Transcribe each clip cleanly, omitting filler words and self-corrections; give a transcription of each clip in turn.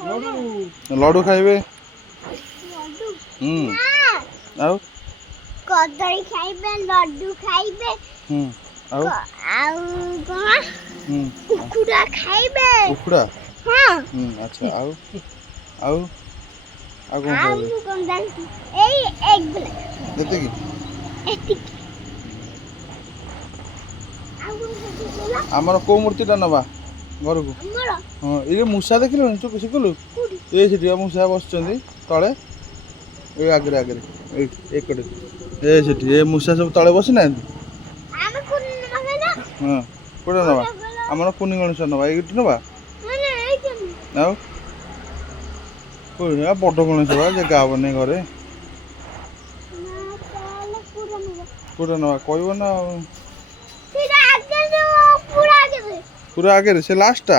लड्डू खाइबे आउ कदली खाइबे लड्डू खाइबे आउ कुकुड़ा खाइबे कुकुड़ा हां अच्छा आउ आउ आउ कोन खाइबे कोन दाल एई एक ब्लैक देते की एतिक आमर को मूर्तिटा नवा घर को हाँ ये मूषा देखिल चुप शिखलु ये सीटी मूषा बस तले ये आगे आगे एक ये मूषा सब तले बसी ना हाँ कौटा नवा आमर कुनी गणेश नवा ये नवा बड़ गणेश जगह हेनी घरे कौटा नवा कह ना पूरा आगे से लास्टा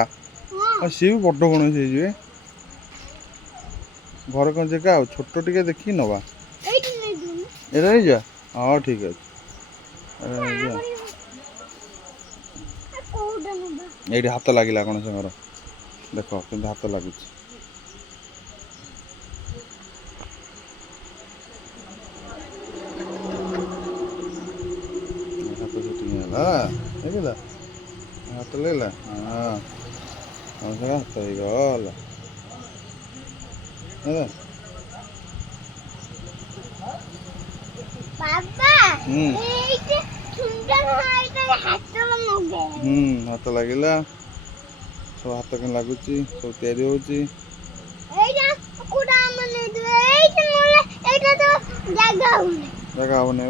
सी भी बड़ गणेश हो घर कौन जगह छोट टे देखी नवा ये नहीं जा हाँ ठीक है ये हाथ लगे गणेश घर देख कि हाथ लगुच हाथ हाथ लगला हाँ हाथ गला हाथ लगे सब हाथ कौन लगुच सब तैयारी होची जगह होने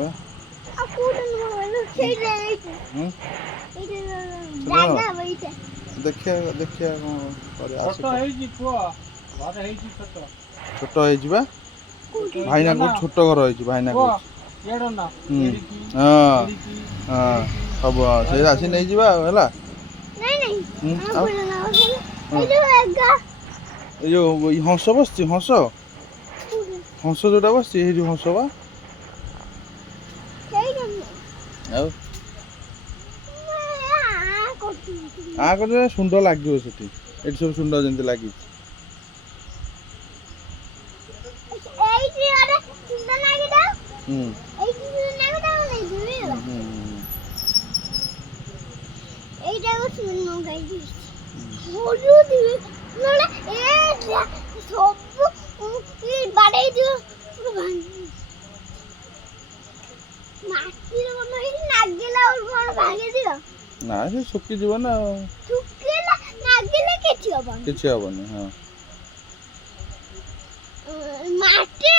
देखिया देखिया छोट हो भाईना को छोट घर हो भाईना को हाँ हाँ सब से आसी नहीं जीवा हैला यो हंस बस हंस हंस जोटा बस हंस बा आ कर सुंदर लगे से सब सुंदर जमी लगे ना से सुखी जीव ना किसी हेनी हाँ माटी